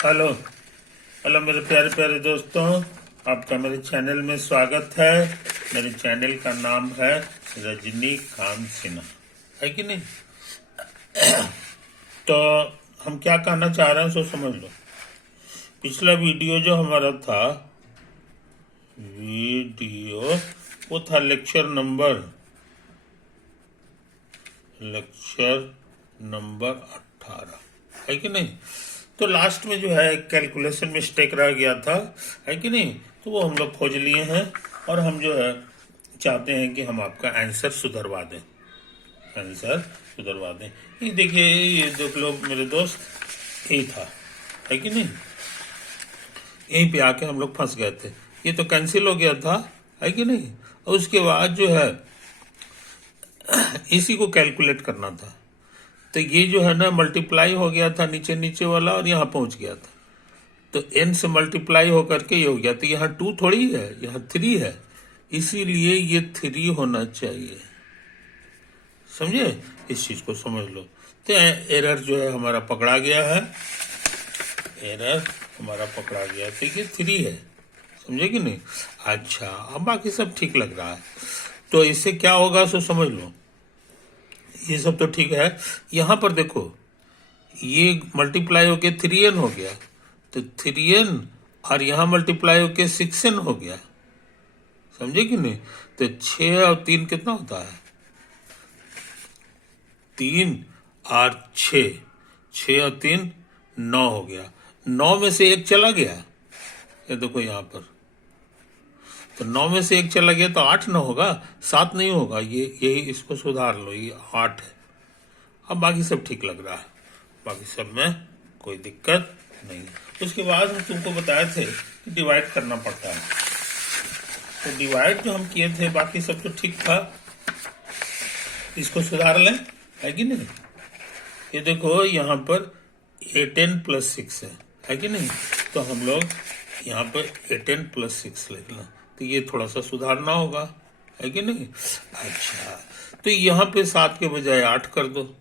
Hello hello मेरे प्यारे प्यारे दोस्तों, आपका मेरे चैनल में स्वागत है। मेरे चैनल का नाम है रजनीकांत सिन्हा, है कि नहीं? तो हम क्या कहना चाह रहे हैं सो समझ लो। पिछला वीडियो जो हमारा था, वीडियो वो था लेक्चर नंबर 18, है कि नहीं? तो लास्ट में जो है कैलकुलेशन मिस्टेक रह गया था, है कि नहीं? तो वो हम लोग खोज लिए हैं और हम जो है चाहते हैं कि हम आपका आंसर सुधरवा दें। ये देखिए, ये देख लो मेरे दोस्त, यही था, है कि नहीं? यहीं पे आके हम लोग फंस गए थे। ये तो कैंसिल हो गया था, है कि नहीं? और उसके बाद जो है इसी को कैलकुलेट करना था। तो ये जो है ना मल्टीप्लाई हो गया था नीचे नीचे वाला और यहाँ पहुंच गया था। तो n से मल्टीप्लाई होकर के ये हो गया। तो यहाँ 2 थोड़ी है, यहाँ 3 है, इसीलिए ये 3 होना चाहिए। समझे? इस चीज को समझ लो। तो एरर जो है हमारा पकड़ा गया है, तो ये 3 है। समझे कि नहीं? अच्छा, अब बाकी सब ठीक लग रहा है। तो इससे क्या होगा सो समझ लो। ये सब तो ठीक है। यहाँ पर देखो, ये मल्टीप्लाई होके 3n हो गया, तो 3n और यहाँ मल्टीप्लाई होके 6n हो गया। समझे कि नहीं? तो 6 और 3 कितना होता है? 3 और 6, 6 और 3 9 हो गया। 9 में से 1 चला गया, ये देखो यहाँ पर। तो 9 में से 1 चला गया तो 8 न होगा, 7 नहीं होगा। ये यही, इसको सुधार लो, ये 8 है। अब बाकी सब ठीक लग रहा है, बाकी सब में कोई दिक्कत नहीं। उसके बाद हम तुमको बताए थे कि डिवाइड करना पड़ता है। तो डिवाइड जो हम किए थे, बाकी सब तो ठीक था। इसको सुधार लें, है कि नहीं? ये देखो यहाँ पर 8n + 6 है कि नहीं? तो हम लोग यहाँ पर 8n + 6 लिख लें। तो ये थोड़ा सा सुधारना होगा, है कि नहीं? अच्छा, तो यहाँ पे 7 के बजाय 8 कर दो।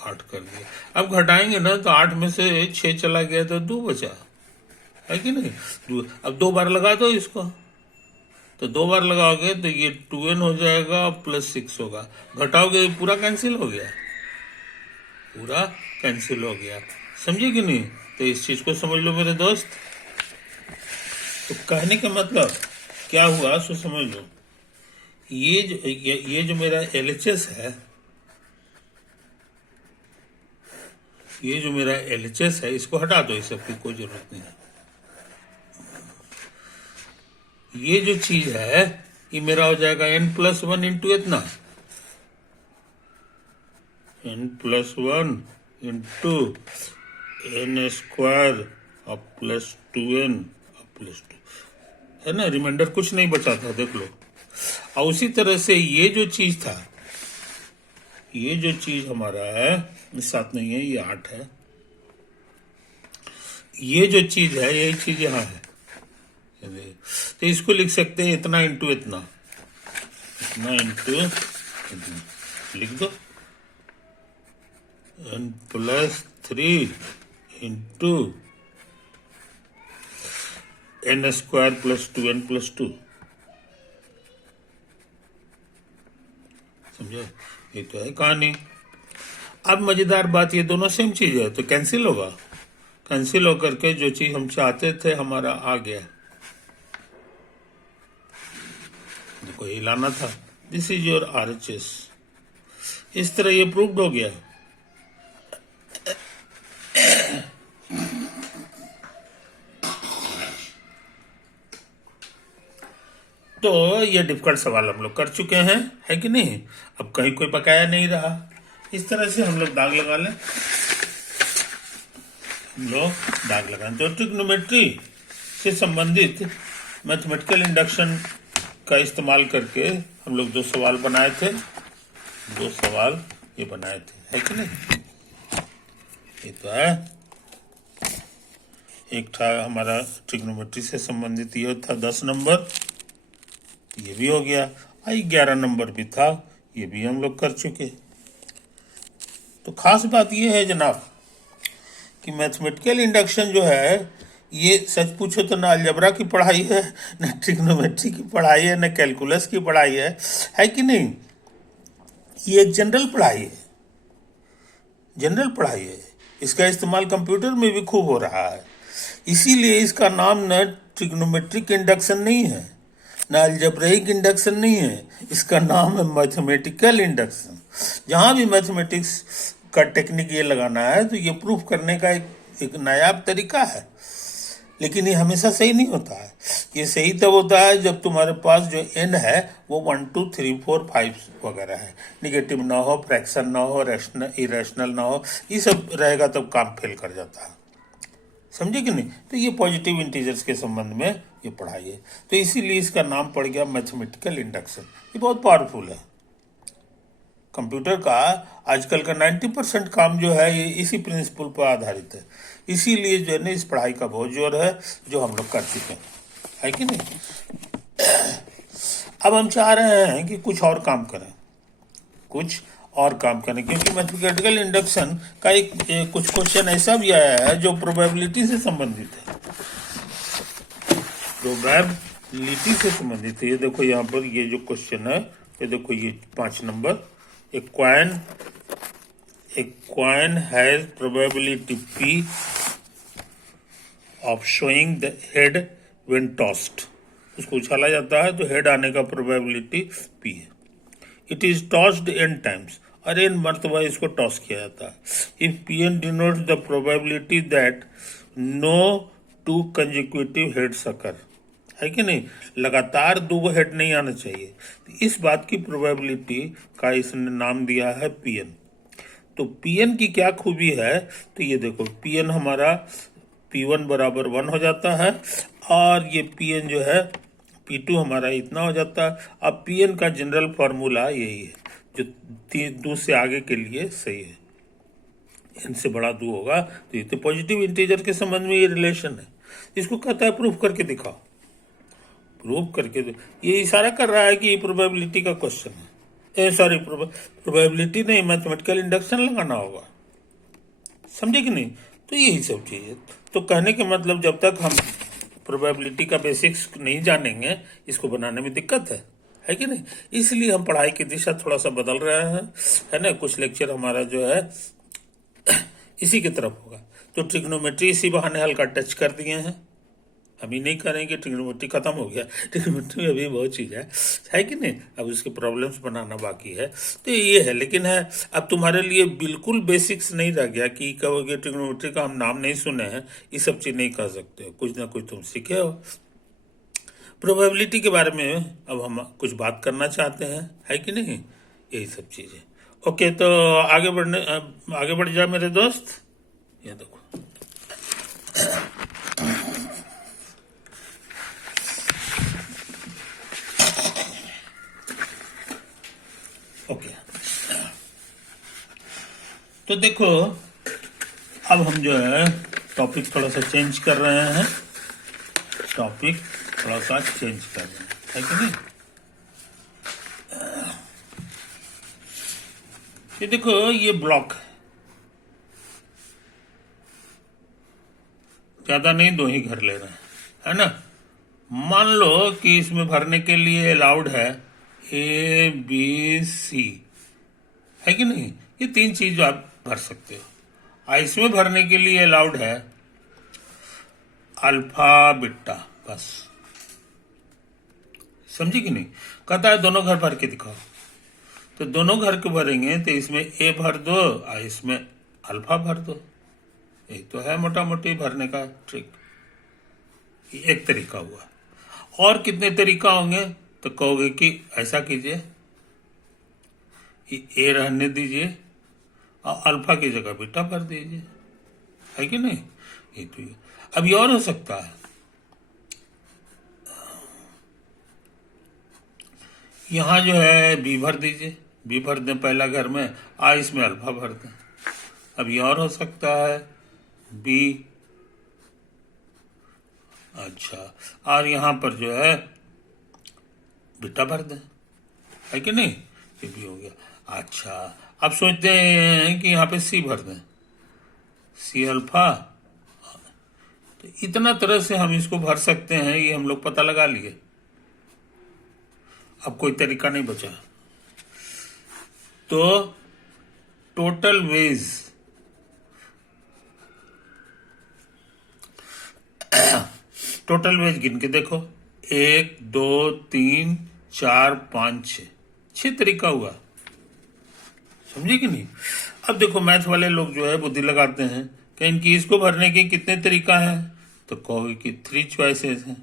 8 कर दिया। अब घटाएंगे ना, तो 8 में से 6 चला गया तो 2 बचा, है कि नहीं? अब 2 बार लगा दो इसको। तो 2 बार लगाओगे तो ये 2n हो जाएगा +6 होगा। घटाओगे पूरा कैंसिल हो गया, समझे कि नहीं? तो इस चीज को समझ लो मेरे दोस्त। तो कहने का मतलब क्या हुआ सो समझ लो। ये जो मेरा LHS है, इसको हटा दो, इस सब की कोई जरूरत नहीं है। ये जो चीज है ये मेरा हो जाएगा n+1 इंटू इतना, n+1 इंटू n² और +2n और +2, है ना? रिमाइंडर कुछ नहीं बचा था, देख लो। और उसी तरह से ये जो चीज था, ये जो चीज हमारा है, 7 नहीं है, ये 8 है। ये जो चीज है, यही चीज यहाँ है। तो इसको लिख सकते हैं इतना इंटू इतना, लिख दो। n+3 into n² +2n +2। समझे? ये तो है कहानी। अब मजेदार बात, ये दोनों सेम चीज है, तो कैंसिल होगा। कैंसिल होकर के जो चीज हम चाहते थे हमारा आ गया। देखो, ये लाना था। This is your RHS। इस तरह ये प्रूव्ड हो गया। तो ये डिफिकल्ट सवाल हम लोग कर चुके हैं, है कि नहीं? अब कहीं कोई बकाया नहीं रहा। इस तरह से हम लोग दाग लगा लें। तो ट्रिग्नोमेट्री से संबंधित मैथमेटिकल इंडक्शन का इस्तेमाल करके हम लोग 2 सवाल बनाए थे। 2 सवाल ये बनाए थे, है कि नहीं? ये तो है। एक था हमारा ट्रिग्नोमेट्री से संबंधित, ये था 10 नंबर, ये भी हो गया। 11 नंबर भी था, ये भी हम लोग कर चुके। तो खास बात ये है जनाब कि मैथमेटिकल इंडक्शन जो है ये सच पूछो तो ना अलजबरा की पढ़ाई है, ना ट्रिग्नोमेट्री की पढ़ाई है, ना कैलकुलस की पढ़ाई है कि नहीं? ये एक जनरल पढ़ाई है, जनरल पढ़ाई है। इसका इस्तेमाल कंप्यूटर में भी खूब हो रहा है। इसीलिए इसका नाम न ट्रिग्नोमेट्रिक इंडक्शन नहीं है, न अलजेब्रिक इंडक्शन नहीं है, इसका नाम है मैथमेटिकल इंडक्शन। जहाँ भी मैथमेटिक्स का टेक्निक ये लगाना है तो ये प्रूफ करने का एक नायाब तरीका है। लेकिन ये हमेशा सही नहीं होता है। ये सही तब होता है जब तुम्हारे पास जो n है वो 1 2 3 4 5 वगैरह है, निगेटिव ना हो, फ्रैक्शन ना हो, रैशनल इरेशनल ना हो, ये सब रहेगा तब काम फेल कर जाता है। समझे कि नहीं? तो ये पॉजिटिव इंटीजर्स के संबंध में ये पढ़ाई है, तो इसीलिए इसका नाम पड़ गया मैथमेटिकल इंडक्शन। ये बहुत पावरफुल है। कंप्यूटर का आजकल का 90% काम जो है ये इसी प्रिंसिपल पर आधारित है। इसीलिए जो है ना इस पढ़ाई का बहुत जोर है जो हम लोग कर चुके है कि नहीं? अब हम चाह रहे हैं कि कुछ और काम करें, कुछ और काम करें, क्योंकि मैथमेटिकल इंडक्शन का एक कुछ क्वेश्चन ऐसा भी आया है जो प्रोबेबिलिटी से संबंधित है। प्रोबेबिलिटी से संबंधित है। ये देखो यहाँ पर ये जो क्वेश्चन है, ये देखो ये 5 number, a coin has probability p of showing the head when tossed। उसको उछाला जाता है तो हेड आने का प्रोबेबिलिटी p है। It is tossed n times, और n मरतबा इसको टॉस किया जाता है। If pn denotes the probability that no 2 consecutive heads occur, है कि नहीं? लगातार 2 हेड नहीं आना चाहिए। इस बात की प्रोबेबिलिटी का इसने नाम दिया है पीएन। तो पीएन की क्या खूबी है? तो ये देखो पीएन हमारा P1 बराबर 1 हो जाता है, और ये पीएन जो है P2 हमारा इतना हो जाता है। अब पीएन का जनरल फॉर्मूला यही है जो 2 से आगे के लिए सही है। n से बड़ा 2 होगा तो ये तो पॉजिटिव इंटीजर के संबंध में ये रिलेशन है। इसको कहता है प्रूफ करके दिखाओ। प्रूव करके ये इशारा कर रहा है कि ये प्रोबेबिलिटी का क्वेश्चन है। सॉरी, प्रोबेबिलिटी नहीं, मैथमेटिकल इंडक्शन लगाना होगा। समझे कि नहीं? तो यही सब चीज है। तो कहने के मतलब जब तक हम प्रोबेबिलिटी का बेसिक्स नहीं जानेंगे इसको बनाने में दिक्कत है कि नहीं? इसलिए हम पढ़ाई की दिशा थोड़ा सा बदल रहे हैं, है ना। कुछ लेक्चर हमारा जो है इसी की तरफ होगा। तो ट्रिग्नोमेट्री इसी बहाने हल्का टच कर दिए हैं, अभी नहीं करेंगे। ट्रिग्नोमेट्री खत्म हो गया, ट्रिग्नोमेट्री में अभी बहुत चीज है कि नहीं? अब उसके प्रॉब्लम्स बनाना बाकी है। तो ये है, लेकिन है अब तुम्हारे लिए बिल्कुल बेसिक्स नहीं रह गया कि कहोगे ट्रिग्नोमेट्री का हम नाम नहीं सुने हैं, ये सब चीज नहीं कह सकते हो। कुछ ना कुछ तुम सीखे हो। प्रोबेबिलिटी के बारे में अब हम कुछ बात करना चाहते हैं, है कि नहीं? यही सब चीजें। ओके, तो आगे बढ़ जाए मेरे दोस्त। ये देखो ओके, तो देखो अब हम जो है टॉपिक थोड़ा सा चेंज कर रहे हैं, टॉपिक थोड़ा सा चेंज कर रहे हैं, है कि नहीं? ये देखो ये ब्लॉक ज्यादा नहीं, 2 ही घर ले रहे हैं, है ना। मान लो कि इसमें भरने के लिए अलाउड है ABC, है कि नहीं? ये 3 चीज आप भर सकते हो। इसमें भरने के लिए अलाउड है अल्फा बीटा, बस। समझे कि नहीं? कहता है दोनों घर भर के दिखाओ, तो दोनों घर के भरेंगे तो इसमें ए भर दो और इसमें अल्फा भर दो। यही तो है मोटा मोटी भरने का ट्रिक। एक तरीका हुआ। और कितने तरीका होंगे? तो कहोगे कि ऐसा कीजिए, ए रहने दीजिए और अल्फा की जगह बीटा भर दीजिए, है कि नहीं? ये तो अब ये और हो सकता है, यहां जो है बी भर दीजिए, बी भर दें पहला घर में, इसमें अल्फा भर दें। अब ये और हो सकता है बी, अच्छा, और यहां पर जो है बीटा भर दें, है कि नहीं? ये भी हो गया। अच्छा, अब सोचते हैं कि यहाँ पे सी भर दें, सी अल्फा। तो इतना तरह से हम इसको भर सकते हैं, ये हम लोग पता लगा लिए। अब कोई तरीका नहीं बचा। तो टोटल वेज, टोटल वेज गिन के देखो, 1 2 3 4 5 6, 6 तरीका हुआ। समझे कि नहीं? अब देखो मैथ वाले लोग जो है बुद्धि लगाते हैं कि इनकी इसको भरने के कितने तरीका है, तो कहोगे कि 3 चॉइसेस हैं,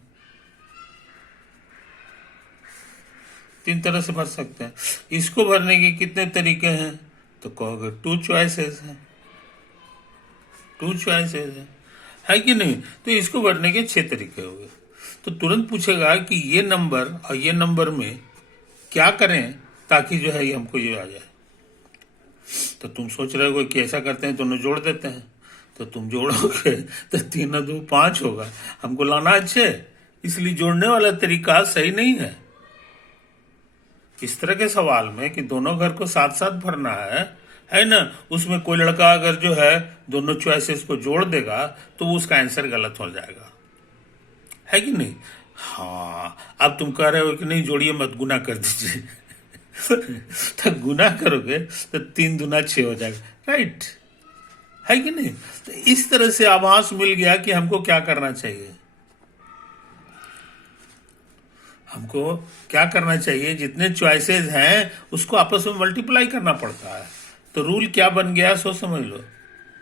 3 तरह से भर सकते हैं। इसको भरने के कितने तरीके हैं, तो कहोगे 2 चॉइसेस हैं, 2 चॉइसेस है कि नहीं? तो इसको भरने के 6 तरीके हो गए। तो तुरंत पूछेगा कि ये नंबर और ये नंबर में क्या करें ताकि जो है ये हमको ये आ जाए। तो तुम सोच रहे हो कि ऐसा करते हैं दोनों जोड़ देते हैं, तो तुम जोड़ोगे तो 3 और 2 5 होगा। हमको लाना अच्छे, इसलिए जोड़ने वाला तरीका सही नहीं है। इस तरह के सवाल में कि दोनों घर को साथ साथ भरना है ना, उसमें कोई लड़का अगर जो है दोनों चॉइसेस को जोड़ देगा तो उसका आंसर गलत हो जाएगा, है कि नहीं? हाँ, अब तुम कह रहे हो कि नहीं जोड़िए मत, गुना कर दीजिए। तो गुना करोगे तो 3 दूना 6 हो जाएगा, राइट? है कि नहीं? तो इस तरह से आभास मिल गया कि हमको क्या करना चाहिए। हमको क्या करना चाहिए, जितने चॉइसेस हैं उसको आपस में मल्टीप्लाई करना पड़ता है। तो रूल क्या बन गया सो समझ लो।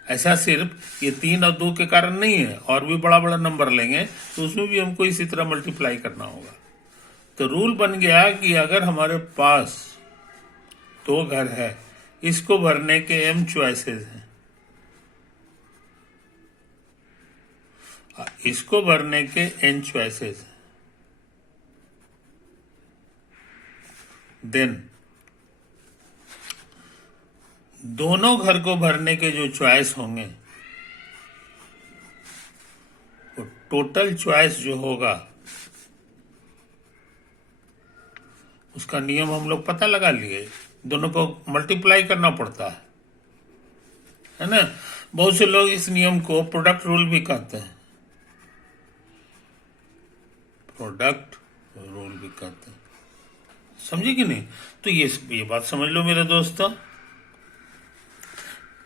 ऐसा सिर्फ ये 3 और 2 के कारण नहीं है, और भी बड़ा बड़ा नंबर लेंगे तो उसमें भी हमको इसी तरह मल्टीप्लाई करना होगा। तो रूल बन गया कि अगर हमारे पास 2 घर है, इसको भरने के m चॉइसेस हैं, इसको भरने के n चॉइसेस हैं, देन दोनों घर को भरने के जो चॉइस होंगे वो टोटल चॉइस जो होगा उसका नियम हम लोग पता लगा लिए। दोनों को मल्टीप्लाई करना पड़ता है ना? बहुत से लोग इस नियम को प्रोडक्ट रूल भी कहते हैं, प्रोडक्ट रूल भी कहते हैं। समझे कि नहीं? तो ये बात समझ लो मेरे दोस्तों।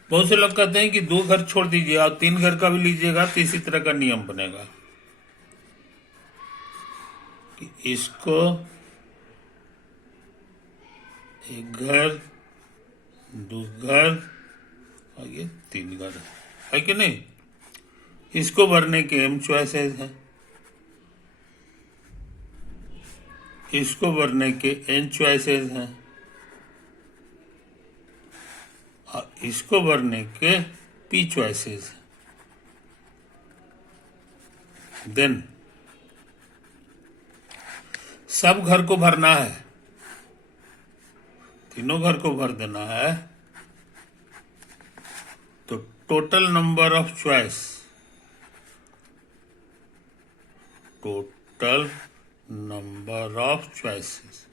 बहुत से लोग कहते हैं कि 2 घर छोड़ दीजिए और 3 घर का भी लीजिएगा तो इसी तरह का नियम बनेगा कि इसको 1 घर, 2 घर और ये 3 घर है कि नहीं? इसको भरने के m चॉइसेस हैं, इसको भरने के n चॉइसेस हैं और इसको भरने के p चॉइसेस हैं। देन सब घर को भरना है, तीनों घर को भर देना है। तो total number of choice, total number of choices.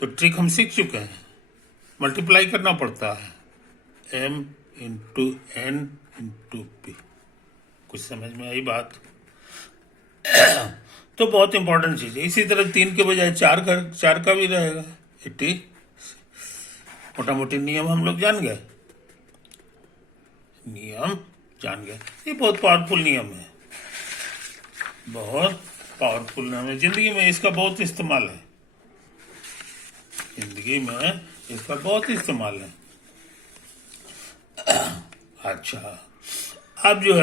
तो ट्रिक हम सीख चुके हैं, मल्टीप्लाई करना पड़ता है, m into n into p। कुछ समझ में आई बात? तो बहुत इंपॉर्टेंट चीज है। इसी तरह 3 के बजाय 4 का भी रहेगा। 80 मोटा मोटी नियम हम लोग जान गए, नियम जान गए। ये बहुत पावरफुल नियम है, बहुत पावरफुल नियम है। जिंदगी में इसका बहुत इस्तेमाल है, जिंदगी में इसका बहुत इस्तेमाल है। अच्छा, अब जो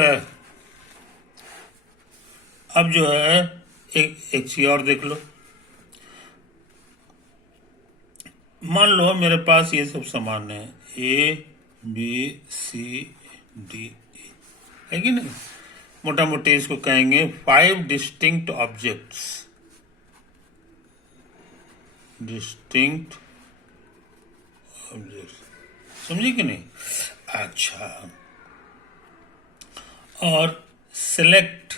है एक चीज और देख लो। मान लो मेरे पास ये सब सामान है, A B C D E, है कि नहीं? मोटा मोटी इसको कहेंगे 5 डिस्टिंक्ट ऑब्जेक्ट्स, डिस्टिंक्ट ऑब्जेक्ट्स। समझे कि नहीं? अच्छा, और सिलेक्ट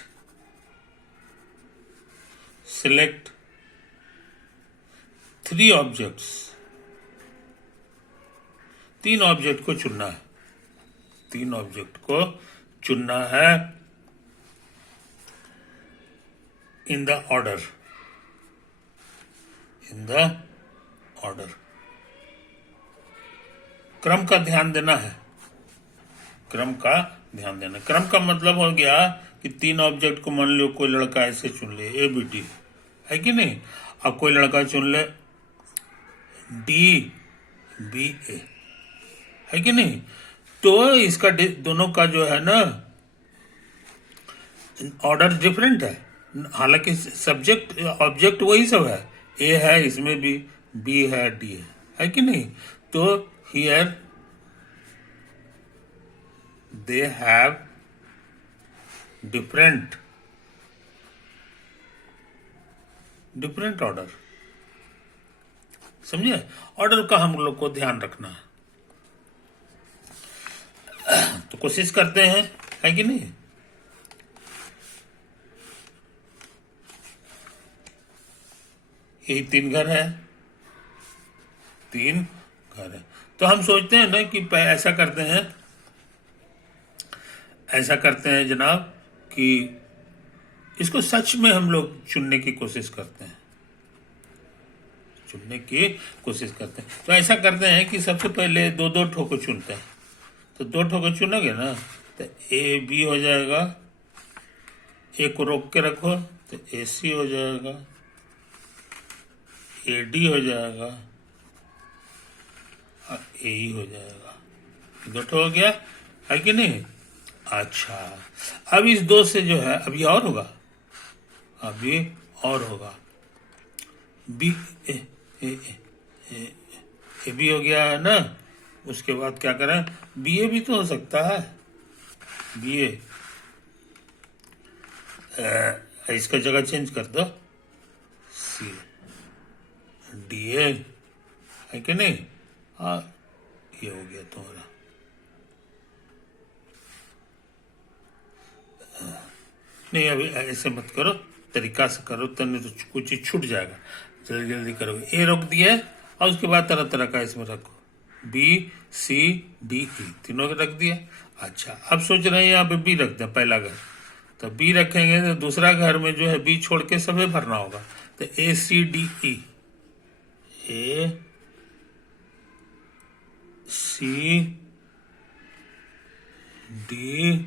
3 ऑब्जेक्ट्स, 3 ऑब्जेक्ट को चुनना है। 3 ऑब्जेक्ट को चुनना है इन द ऑर्डर, क्रम का ध्यान देना है, क्रम का मतलब हो गया कि 3 ऑब्जेक्ट को मान लो कोई लड़का ऐसे चुन ले ए बी डी, है कि नहीं। अब कोई लड़का चुन ले डी बी ए, है कि नहीं। तो इसका दोनों का जो है ना ऑर्डर डिफरेंट है, हालांकि सब्जेक्ट ऑब्जेक्ट वही सब है, ए है इसमें भी, बी है, डी है कि नहीं। तो here they have different order, समझे। ऑर्डर का हम लोग को ध्यान रखना है। तो कोशिश करते हैं, है कि नहीं। यही 3 घर है, 3 घर है। तो हम सोचते हैं ना कि ऐसा करते हैं जनाब कि इसको सच में हम लोग चुनने की कोशिश करते हैं, तो ऐसा करते हैं कि सबसे पहले 2-2 ठो को चुनते हैं। तो 2 ठो को चुनोगे ना तो ए बी हो जाएगा, ए को रोक के रखो तो ए सी हो जाएगा, ए डी हो जाएगा और ए ई हो जाएगा। 2 ठो हो गया, है कि नहीं। अच्छा, अब इस 2 से जो है अभी और होगा, बी ए बी हो गया है ना। उसके बाद क्या करें, बी ए भी तो हो सकता है, बी ए, इसका जगह चेंज कर दो, सी डी ए, है कि नहीं। हाँ, ये हो गया तुम्हारा। नहीं, अभी ऐसे मत करो, तरीका से करो, तो नहीं तो कुछ चीज छूट जाएगा। जल्दी जल्दी करोगे। ए रोक दिया और उसके बाद तरह तरह का इसमें रखो, बी सी डी ई, तीनों को रख दिया। अच्छा, अब सोच रहे हैं यहाँ पे बी रख दें, पहला घर। तो बी रखेंगे तो दूसरा घर में जो है बी छोड़ के सभी भरना होगा। तो ए सी डी ई, ए सी डी,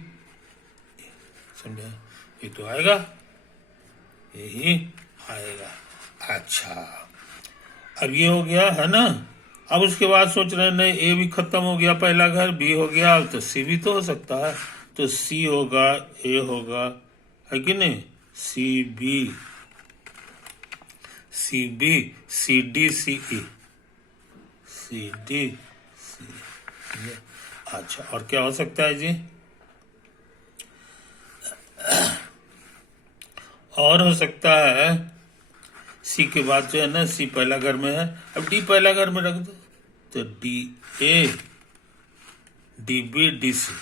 समझा। ये तो आएगा, यही आएगा। अच्छा, अब ये हो गया है ना। अब उसके बाद सोच रहे हैं नहीं, ए भी खत्म हो गया, पहला घर बी हो गया, तो सी भी तो हो सकता है। तो सी होगा, ए होगा, है कि नहीं, C B C D C E, C D C. अच्छा, और क्या हो सकता है जी, और हो सकता है सी के बाद जो है ना, सी पहला घर में है, अब डी पहला घर में रख दो, तो D A D B D C,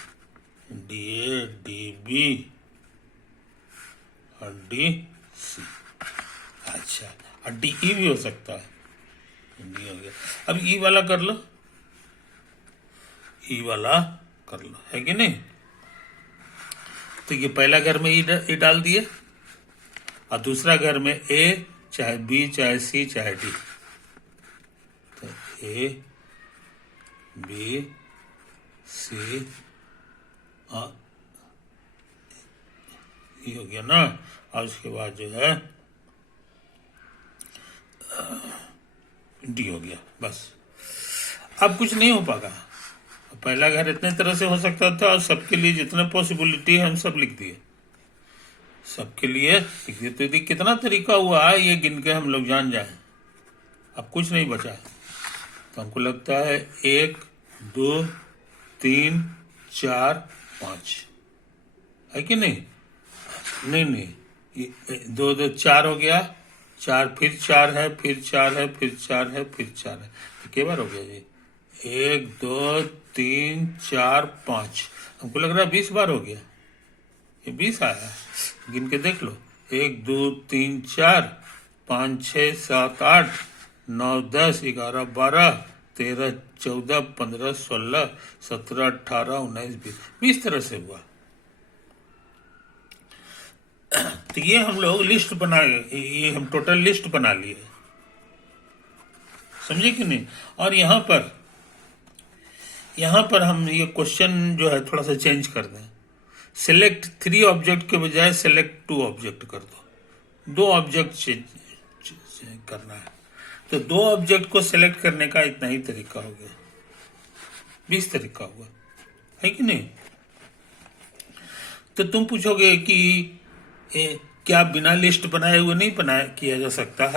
D A D B और डी सी। अच्छा, और डी ई भी हो सकता है, डी हो गया। अब ई वाला कर लो, है कि नहीं। तो ये पहला घर में ई डाल दिए और दूसरा घर में ए, चाहे बी चाहे सी चाहे डी। तो ए बी सी और ये हो गया ना। और उसके बाद जो है डी हो गया, बस। अब कुछ नहीं हो पाएगा। पहला घर इतने तरह से हो सकता था और सबके लिए जितने पॉसिबिलिटी है हम सब लिख दिए, सबके लिए लिख दिए। तो यदि कितना तरीका हुआ है ये गिन के हम लोग जान जाए, अब कुछ नहीं बचा। तो हमको लगता है 1 2 3 4 5, है कि नहीं। नहीं, 2 2 4 हो गया, 4 फिर 4 है, फिर 4 है, फिर 4 है, फिर 4 है। तो कितनी बार हो गया जी, 1 2 3 4 5, हमको लग रहा है 20 बार हो गया। ये 20 आया, गिन के देख लो, 1 2 3 4 5 6 7 8 9 10 11 12 13, 14, 15, 16, 17, 18, 19, 20 तरह से हुआ। तो ये हम लोग लिस्ट बनाए, ये हम टोटल लिस्ट बना लिए, समझे कि नहीं। और यहाँ पर हम ये क्वेश्चन जो है थोड़ा सा चेंज कर दें। सिलेक्ट 3 ऑब्जेक्ट के बजाय सिलेक्ट 2 ऑब्जेक्ट कर दो, 2 ऑब्जेक्ट करना है। तो 2 ऑब्जेक्ट को सिलेक्ट करने का इतना ही तरीका हो गया, 20 तरीका हुआ, है कि नहीं। तो तुम पूछोगे कि क्या बिना लिस्ट बनाए हुए नहीं किया जा सकता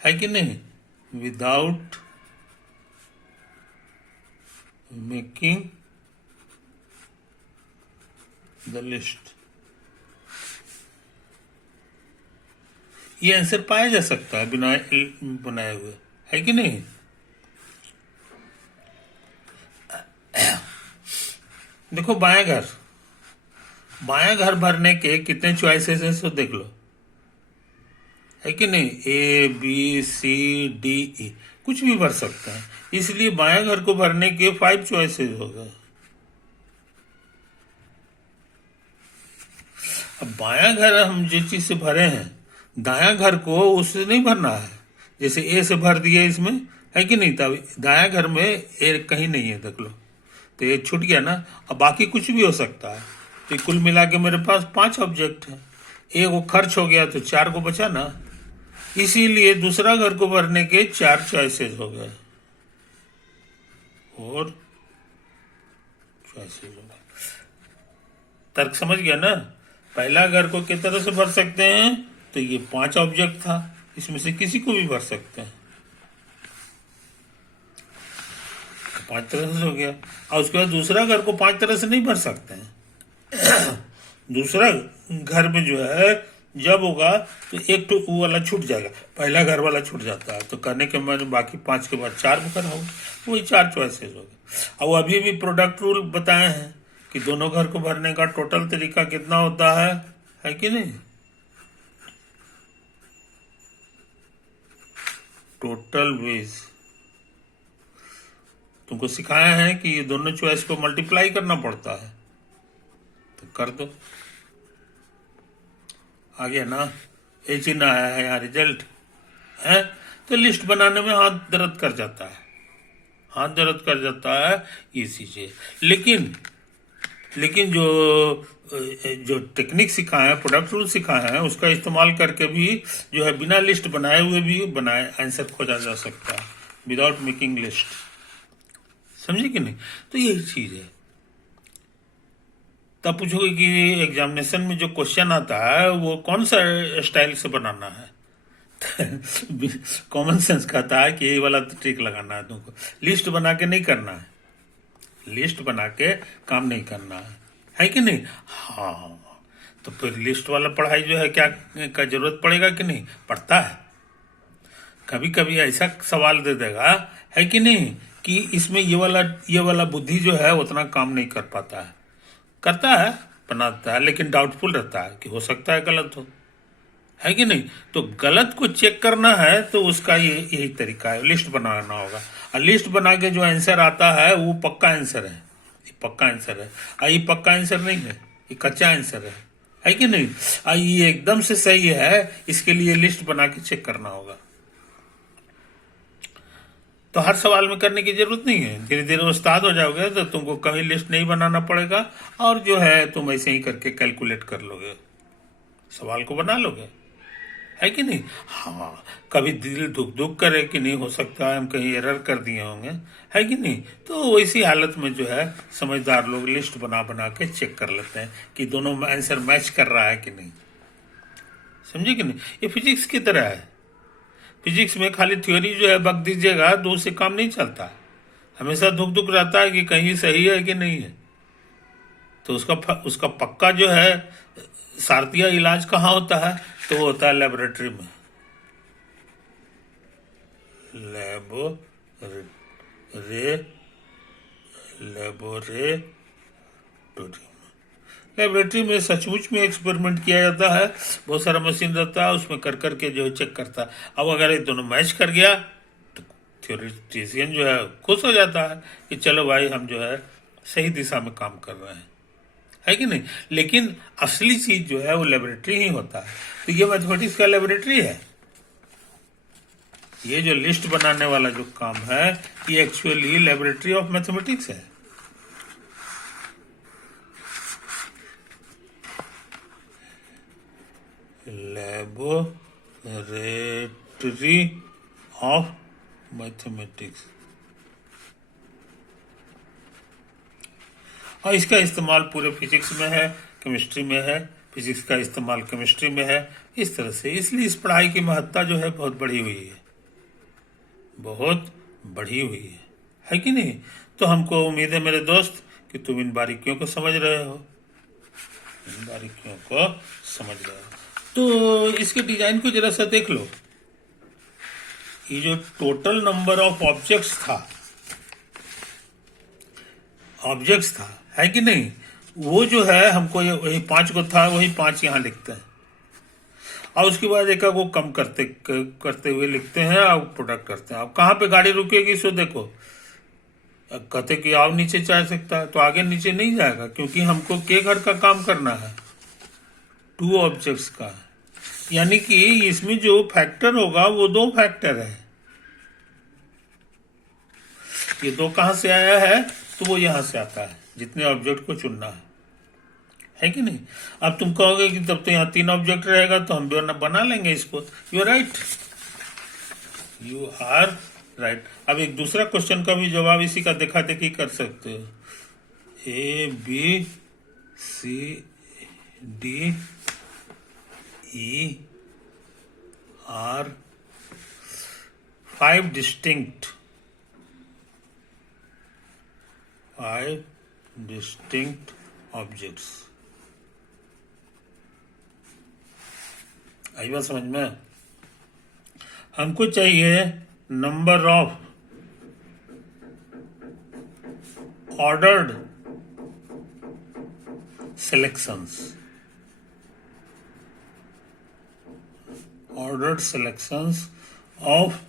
है कि नहीं। विदाउट मेकिंग द लिस्ट, ये आंसर पाया जा सकता है बिना बनाए हुए, है कि नहीं। देखो बायां घर भरने के कितने चॉइसेस हैं सो देख लो, है कि नहीं। A B C D E कुछ भी भर सकते हैं, इसलिए बायां घर को भरने के 5 चॉइसेस हो गए। अब बायां घर हम जिस चीज से भरे हैं, दायां घर को उससे नहीं भरना है। जैसे ए से भर दिए इसमें, है कि नहीं, तब दायां घर में ए कहीं नहीं है, देख लो। तो ये छूट गया ना। अब बाकी कुछ भी हो सकता है। तो कुल मिला के मेरे पास 5 ऑब्जेक्ट है, एक वो खर्च हो गया तो 4 को बचा ना, इसीलिए दूसरा घर को भरने के 4 चॉइसेस हो गए, और चॉइसेस हो गए। तर्क समझ गया ना। पहला घर को किस तरह से भर सकते हैं, तो ये 5 ऑब्जेक्ट था, इसमें से किसी को भी भर सकते हैं, तो 5 तरह से हो गया। और उसके बाद दूसरा घर को 5 तरह से नहीं भर सकते हैं। दूसरा घर में जो है जब होगा तो एक तो वो वाला छूट जाएगा, पहला घर वाला छूट जाता है, तो करने के बाद बाकी 5 के बाद 4 घर होगा, वही 4 चॉइसेस हो गए। और अभी भी प्रोडक्ट रूल बताए हैं कि दोनों घर को भरने का टोटल तरीका कितना होता है कि नहीं। टोटल वेज तुमको सिखाया है कि ये दोनों चॉइस को मल्टीप्लाई करना पड़ता है, तो कर दो। आ गया ना, ये चिन्ह आया है यहाँ रिजल्ट है। तो लिस्ट बनाने में हाथ दर्द कर जाता है ये चीजें। लेकिन जो टेक्निक सिखाए हैं, प्रोडक्ट रूल सिखाए हैं, उसका इस्तेमाल करके भी जो है बिना लिस्ट बनाए हुए भी आंसर खोजा जा सकता है, विदाउट मेकिंग लिस्ट, समझे कि नहीं। तो यही चीज है। तब पूछोगे कि एग्जामिनेशन में जो क्वेश्चन आता है वो कौन सा स्टाइल से बनाना है। कॉमन सेंस कहता है कि ये वाला ट्रिक लगाना है तुमको, लिस्ट बना के नहीं करना है, लिस्ट बना के काम नहीं करना है कि नहीं। हाँ, तो फिर लिस्ट वाला पढ़ाई जो है क्या का जरूरत पड़ेगा कि नहीं, पड़ता है। कभी कभी ऐसा सवाल दे देगा, है कि नहीं, कि इसमें ये वाला बुद्धि जो है उतना काम नहीं कर पाता है, करता है, बनाता है, लेकिन डाउटफुल रहता है कि हो सकता है गलत हो, है कि नहीं। तो गलत को चेक करना है तो उसका यही तरीका है, लिस्ट बनाना होगा। और लिस्ट बना के जो आंसर आता है वो पक्का आंसर है, पक्का आंसर है। और ये पक्का आंसर नहीं है, ये कच्चा आंसर है कि नहीं। और ये एकदम से सही है, इसके लिए लिस्ट बना के चेक करना होगा। तो हर सवाल में करने की जरूरत नहीं है, धीरे धीरे उस्ताद हो जाओगे तो तुमको कभी लिस्ट नहीं बनाना पड़ेगा, और जो है तुम ऐसे ही करके कैलकुलेट कर लोगे, सवाल को बना लोगे, है कि नहीं। हाँ, कभी दिल दुख करे कि नहीं, हो सकता है हम कहीं एरर कर दिए होंगे, है कि नहीं। तो वैसी हालत में जो है समझदार लोग लिस्ट बना के चेक कर लेते हैं कि दोनों में आंसर मैच कर रहा है कि नहीं, समझे कि नहीं। ये फिजिक्स की तरह है। फिजिक्स में खाली थ्योरी जो है बक दीजिएगा तो उससे काम नहीं चलता, हमेशा दुख रहता है कि कहीं सही है कि नहीं है। तो उसका पक्का जो है शारतीय इलाज कहाँ होता है, तो वो होता है लेबोरेटरी में। लेबोरेटरी में सचमुच में एक्सपेरिमेंट किया जाता है, बहुत सारा मशीन रहता है, उसमें कर के जो चेक करता है। अब अगर ये दोनों मैच कर गया थ्योरेटिशियन जो है खुश हो जाता है कि चलो भाई हम जो है सही दिशा में काम कर रहे हैं, है कि नहीं। लेकिन असली चीज जो है वो लेबोरेटरी ही होता है। तो ये मैथमेटिक्स का लेबोरेटरी है। ये जो लिस्ट बनाने वाला जो काम है ये एक्चुअली लेबोरेटरी ऑफ मैथमेटिक्स है। Laboratory of mathematics. और इसका इस्तेमाल पूरे फिजिक्स में है, केमिस्ट्री में है, फिजिक्स का इस्तेमाल केमिस्ट्री में है, इस तरह से। इसलिए इस पढ़ाई की महत्ता जो है बहुत बढ़ी हुई है, बहुत बढ़ी हुई है कि नहीं। तो हमको उम्मीद है मेरे दोस्त कि तुम इन बारीकियों को समझ रहे हो, इन बारीकियों को समझ रहे हो। तो इसके डिजाइन को जरा सा देख लो। ये जो टोटल नंबर ऑफ ऑब्जेक्ट्स था है कि नहीं, वो जो है हमको ये वही 5 को था, वही 5 यहाँ लिखते हैं। और उसके बाद एक को कम करते हुए लिखते हैं और प्रोडक्ट करते हैं। अब कहाँ पे गाड़ी रुकेगी सो देखो, कहते कि आओ नीचे जा सकता है, तो आगे नीचे नहीं जाएगा क्योंकि हमको के घर का काम करना है, 2 ऑब्जेक्ट्स का। यानी कि इसमें जो फैक्टर होगा वो 2 फैक्टर है। ये 2 कहां से आया है, तो वो यहां से आता है, जितने ऑब्जेक्ट को चुनना है कि नहीं। अब तुम कहोगे कि तब तो यहाँ 3 ऑब्जेक्ट रहेगा तो हम बना लेंगे इसको। You are right, you are right. अब एक दूसरा क्वेश्चन का भी जवाब इसी का देखा देखी कर सकते हो। A B C D E are 5 distinct objects. आई बात समझ में। हमको चाहिए number of ordered selections, of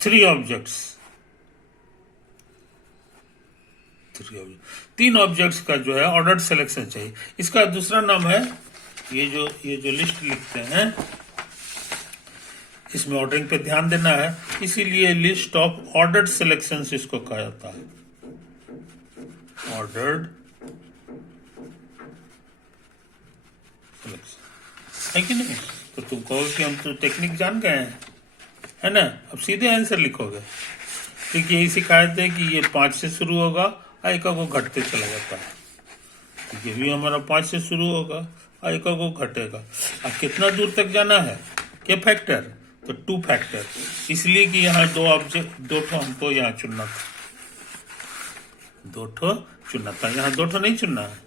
3 objects. 3 objects का जो है ऑर्डर्ड सिलेक्शन चाहिए। इसका दूसरा नाम है, ये जो लिस्ट लिखते हैं इसमें ऑर्डरिंग पे ध्यान देना है, इसीलिए लिस्ट ऑफ ऑर्डर्ड सिलेक्शंस इसको कहा जाता है, ऑर्डर्ड सिलेक्शन, है कि नहीं। तो तुम कहोगे कि हम तो टेक्निक जान गए हैं, है ना। अब सीधे आंसर लिखोगे। ठीक यही सिखाते हैं कि ये 5 से शुरू होगा और एक को घटते चला जाता है। ये भी हमारा 5 से शुरू होगा और एक को घटेगा। अब कितना दूर तक जाना है, क्या फैक्टर, तो 2 फैक्टर, इसलिए कि यहाँ 2 ऑब्जेक्ट, 2 ठो हमको यहाँ चुनना था, 2 ठो चुनना था। यहाँ 2 ठो नहीं चुनना है,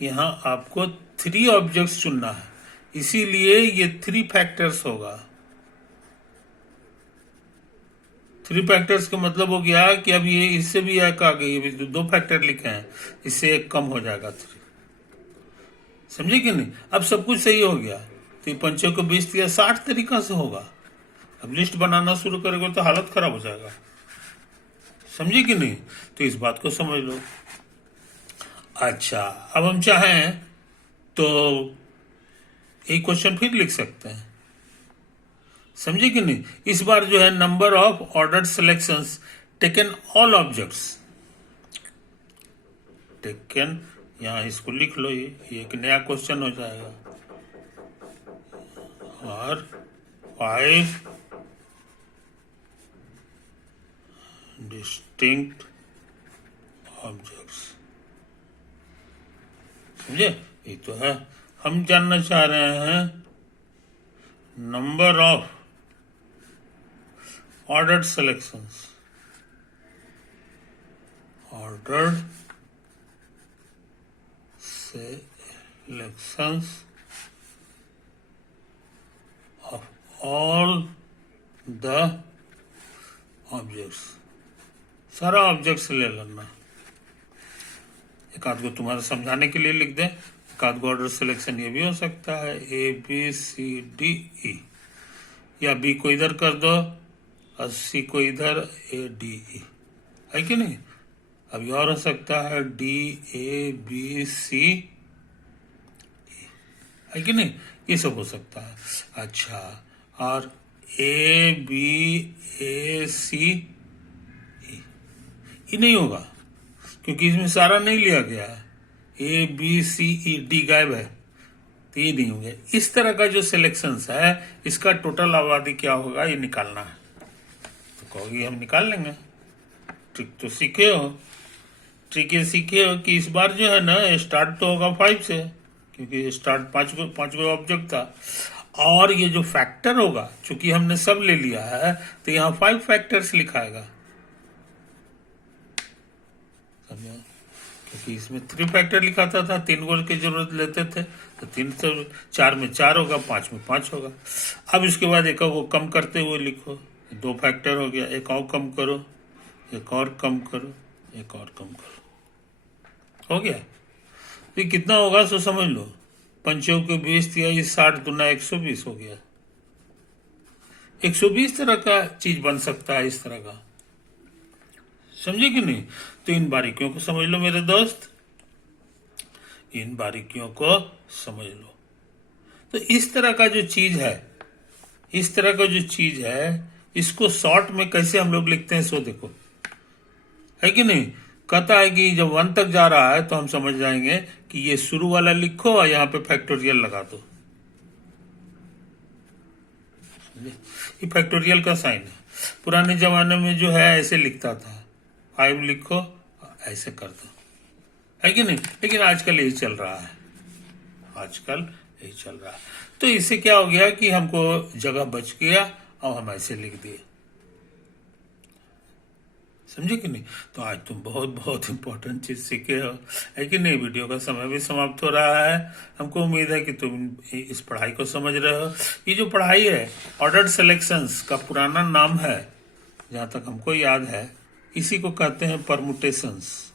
यहाँ आपको 3 ऑब्जेक्ट्स चुनना है, इसीलिए ये 3 फैक्टर्स होगा। 3 फैक्टर्स का मतलब हो गया कि अब ये इससे भी एक आ गई, 2 फैक्टर लिखे हैं, इससे एक कम हो जाएगा 3। समझे कि नहीं। अब सब कुछ सही हो गया, तो ये 5 को 20 या 60 तरीका से होगा। अब लिस्ट बनाना शुरू करेगा तो हालत खराब हो जाएगा। समझे कि नहीं। तो इस बात को समझ लो। अच्छा, अब हम चाहें तो एक क्वेश्चन फिर लिख सकते हैं, समझे कि नहीं। इस बार जो है number of ordered selections taken all objects, taken, यहां इसको लिख लो, ये एक नया क्वेश्चन हो जाएगा। और 5 डिस्टिंक्ट ऑब्जेक्ट्स, समझे। ये तो है, हम जानना चाह रहे हैं number of ordered selections, ordered selections of all the objects. सारा ऑब्जेक्ट्स ले लेना, एक आध को तुम्हारे समझाने के लिए लिख दे, एक आध को ऑर्डर सिलेक्शन ये भी हो सकता है, A B C D E, या बी को इधर कर दो और सी को इधर, ए डी ई, है कि नहीं। अब ये और हो सकता है डी ए बी सी, है कि नहीं, ये सब हो सकता है। अच्छा, और ए बी ए सी, ये नहीं होगा क्योंकि इसमें सारा नहीं लिया गया है। ए बी सी ई डी गायब है, तो ये नहीं होगा। इस तरह का जो सिलेक्शंस है, इसका टोटल आबादी क्या होगा ये निकालना है। तो कहोगे हम निकाल लेंगे, ट्रिक तो सीखे हो, ट्रिक ये सीखे हो कि इस बार जो है ना स्टार्ट तो होगा 5 से, क्योंकि स्टार्ट पांच गो ऑब्जेक्ट था, और ये जो फैक्टर होगा चूंकि हमने सब ले लिया है तो यहाँ 5 फैक्टर्स लिखाएगा, समझा। क्योंकि इसमें 3 फैक्टर लिखाता था, 3 गोल की जरूरत लेते थे, तो 3 से 4 में 4 होगा, 5 में 5 होगा। अब इसके बाद एक को कम करते हुए लिखो, 2 फैक्टर हो गया, एक और कम करो, एक और कम करो, एक और कम करो, हो गया। तो ये कितना होगा सो समझ लो, 5 के 20 दिया, 60 दूना 120 हो गया। 120 तरह का चीज बन सकता है इस तरह का, समझे कि नहीं। तो इन बारीकियों को समझ लो मेरे दोस्त, इन बारीकियों को समझ लो। तो इस तरह का जो चीज है, इस तरह का जो चीज है, इसको शॉर्ट में कैसे हम लोग लिखते हैं सो देखो, है कि नहीं। कहता है कि जब 1 तक जा रहा है तो हम समझ जाएंगे कि ये शुरू वाला लिखो और यहाँ पे फैक्टोरियल लगा दो, ये फैक्टोरियल का साइन है। पुराने जमाने में जो है ऐसे लिखता था, 5 लिखो ऐसे कर दो, है कि नहीं। लेकिन आजकल यही चल रहा है, आजकल यही चल रहा है। तो इससे क्या हो गया कि हमको जगह बच गया और हम ऐसे लिख दिए, समझे कि नहीं। तो आज तुम बहुत बहुत इंपॉर्टेंट चीज सीखे हो, है कि नहीं। वीडियो का समय भी समाप्त हो रहा है, हमको उम्मीद है कि तुम इस पढ़ाई को समझ रहे हो। ये जो पढ़ाई है ऑर्डर्ड सिलेक्शंस का पुराना नाम है, जहां तक हमको याद है, इसी को कहते हैं परमुटेशंस,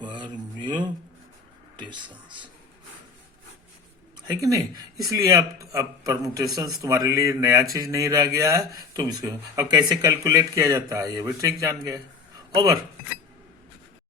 परम्यूटेशंस, है कि नहीं। इसलिए अब परमुटेशंस तुम्हारे लिए नया चीज नहीं रह गया है, तुम इसको अब कैसे कैलकुलेट किया जाता है ये भी ट्रिक जान गए। ओवर।